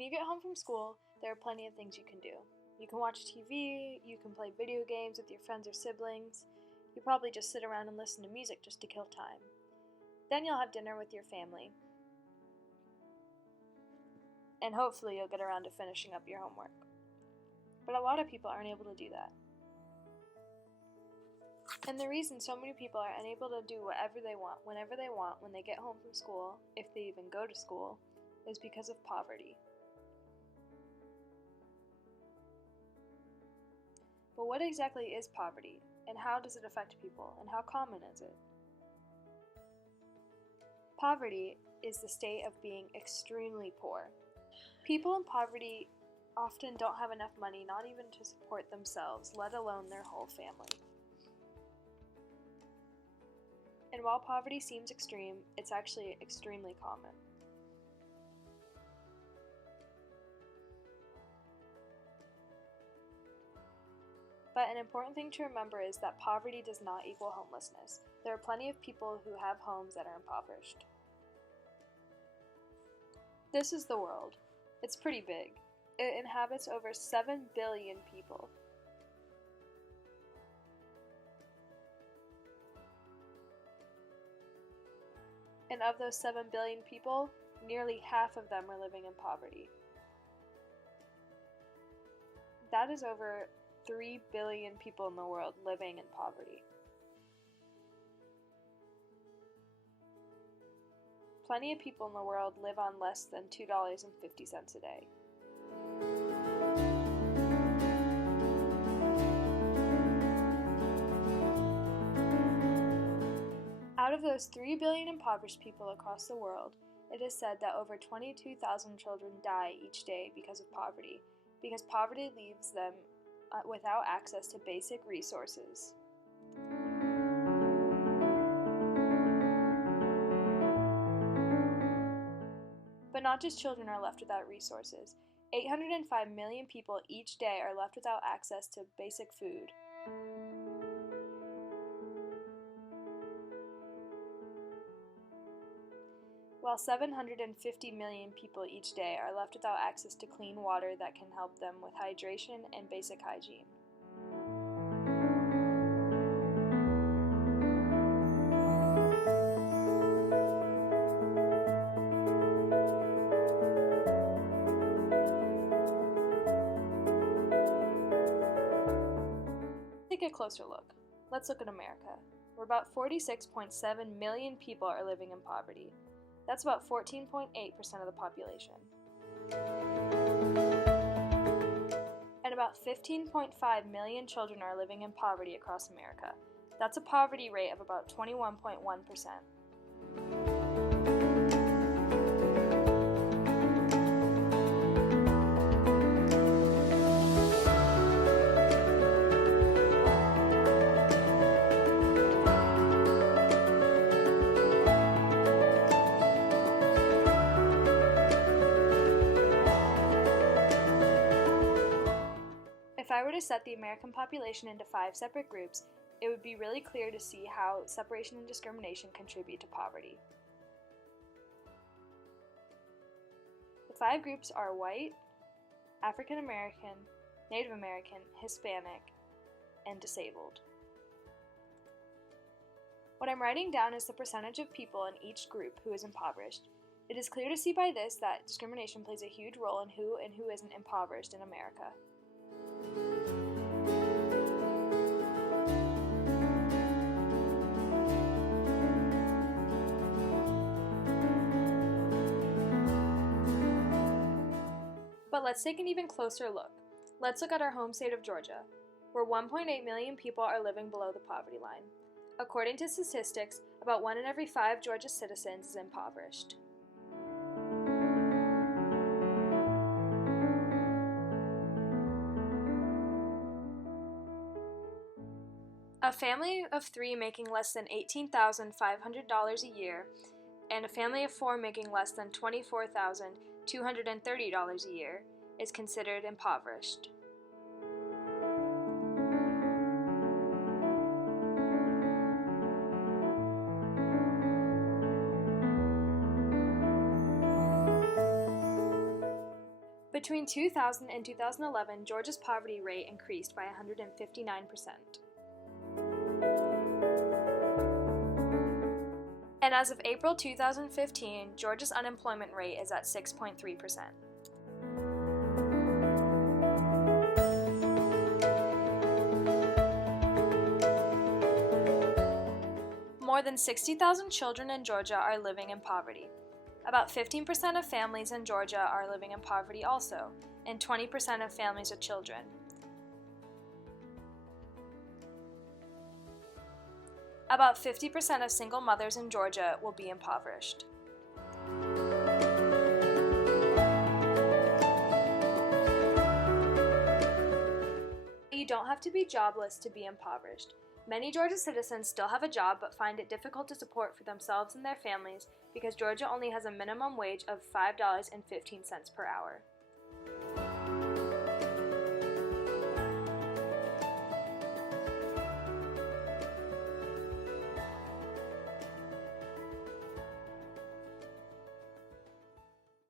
When you get home from school, there are plenty of things you can do. You can watch TV, you can play video games with your friends or siblings, you probably just sit around and listen to music just to kill time. Then you'll have dinner with your family. And hopefully you'll get around to finishing up your homework. But a lot of people aren't able to do that. And the reason so many people are unable to do whatever they want, whenever they want, when they get home from school, if they even go to school, is because of poverty. But what exactly is poverty, and how does it affect people, and how common is it? Poverty is the state of being extremely poor. People in poverty often don't have enough money, not even to support themselves, let alone their whole family. And while poverty seems extreme, it's actually extremely common. But an important thing to remember is that poverty does not equal homelessness. There are plenty of people who have homes that are impoverished. This is the world. It's pretty big. It inhabits over 7 billion people. And of those 7 billion people, nearly half of them are living in poverty. That is over 3 billion people in the world living in poverty. Plenty of people in the world live on less than $2.50 a day. Out of those 3 billion impoverished people across the world, it is said that over 22,000 children die each day because of poverty, because poverty leaves them without access to basic resources. But not just children are left without resources. 805 million people each day are left without access to basic food. While 750 million people each day are left without access to clean water that can help them with hydration and basic hygiene. Take a closer look. Let's look at America. Where about 46.7 million people are living in poverty. That's about 14.8% of the population. And about 15.5 million children are living in poverty across America. That's a poverty rate of about 21.1%. If I were to set the American population into 5 separate groups, it would be really clear to see how separation and discrimination contribute to poverty. The 5 groups are white, African American, Native American, Hispanic, and disabled. What I'm writing down is the percentage of people in each group who is impoverished. It is clear to see by this that discrimination plays a huge role in who and who isn't impoverished in America. But let's take an even closer look. Let's look at our home state of Georgia, where 1.8 million people are living below the poverty line. According to statistics, about 1 in every 5 Georgia citizens is impoverished. A family of 3 making less than $18,500 a year and a family of 4 making less than $24,230 a year is considered impoverished. Between 2000 and 2011, Georgia's poverty rate increased by 159%. And as of April 2015, Georgia's unemployment rate is at 6.3%. More than 60,000 children in Georgia are living in poverty. About 15% of families in Georgia are living in poverty also, and 20% of families with children. About 50% of single mothers in Georgia will be impoverished. You don't have to be jobless to be impoverished. Many Georgia citizens still have a job but find it difficult to support for themselves and their families because Georgia only has a minimum wage of $5.15 per hour.